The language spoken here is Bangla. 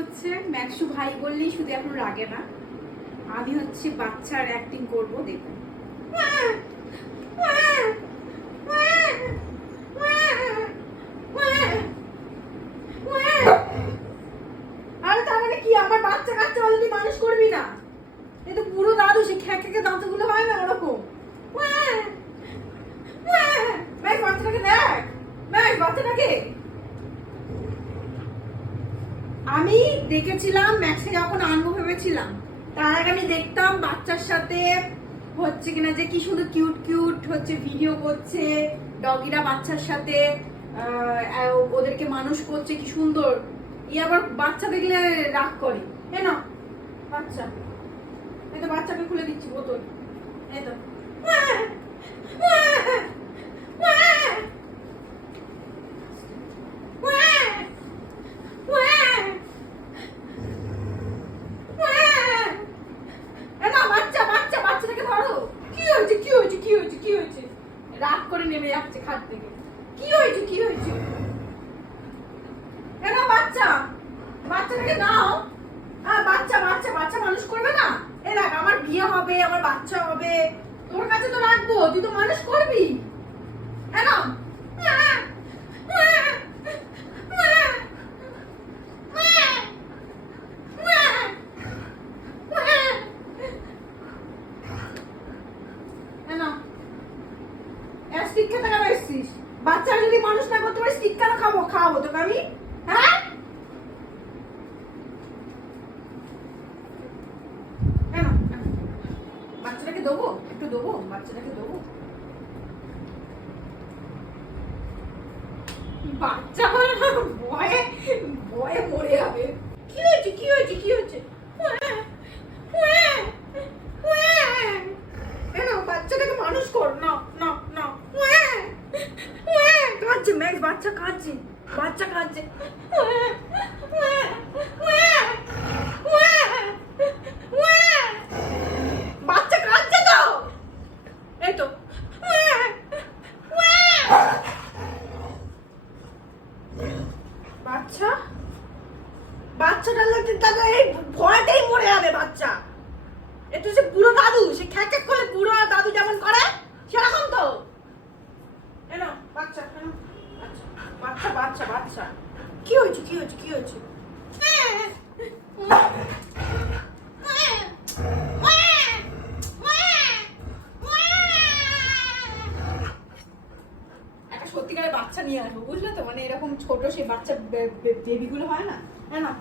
হচ্ছে, ম্যাক্সু ভাই বললেই শুধু এখন রাগে না। আমি হচ্ছে বাচ্চার অ্যাক্টিং করব, দেখুন। আরে মানে কি, আমার বাচ্চা কাচ্চা মানুষ করবি না? এ তো পুরো সে দাঁতগুলো হয় না ওরকম। বাচ্চাটাকে দেখ। বাচ্চাটাকে। আমি দেখেছিলাম ম্যাক্সে যখন আনব ভেবেছিলাম, তার আগে আমি দেখতাম বাচ্চার সাথে হচ্ছে কিনা যে কি সুন্দর কিউট কিউট হচ্ছে ভিডিও করছে ডগিরা বাচ্চার সাথে ওদেরকে মানুষ করছে, কি সুন্দর। ই আবার বাচ্চা দেখলে রাগ করে। এ না বাচ্চা। এই তো বাচ্চাকে খুলে দিচ্ছি, বোতল। এই তো এ না, বাচ্চা বাচ্চা বাচ্চাটাকে ধরো কি হয়েছে কি হয়েছে কি হয়েছে কি হয়েছে রাগ করে নেমে যাচ্ছে খাট থেকে। কি হয়েছে কি হয়েছে? কেন বাচ্চা, বাচ্চাটাকে নাও। হ্যাঁ বাচ্চা বাচ্চা বাচ্চা মানুষ করবে না? এ দেখ, আমার বিয়ে হবে, আমার বাচ্চা হবে। তোর কাছে তো রাখব, তুই তো মানুষ করবি। হ্যাঁ না হ্যাঁ না স্টিক খেতে কেন বাচ্চা যদি মানুষ না করতে পারে স্টিক কেন খাব, খাওয়াবো তোকে আমি। হ্যাঁ? বাচ্চাটাকে দেবো? একটু দেবো? বাচ্চাটাকে দেবো? বাচ্চা বলে ভয়ে ভয়ে মরে যাবে। কি হয়েছে? কি হয়েছে? কি হয়েছে কেন বাচ্চাটাকে মানুষ কর না না না কাঁদছে ম্যাক্স বাচ্চা কাঁদছে বাচ্চা কাঁদছে। তো? এই তো। বাচ্চা? বাচ্চাটা এই মরে যাবে বাচ্চা। সে বুড়ো দাদু, সে বুড়ো দাদু করে, সেরকম তো। বাচ্চা বাচ্চা বাচ্চা। কি হয়েছে কি হয়েছে কি হয়েছে? একটা সত্যিকারের বাচ্চা নিয়ে আসব বুঝলে তো? মানে এরকম ছোট সেই বাচ্চা বেবিগুলো হয় না? হ্যাঁ না।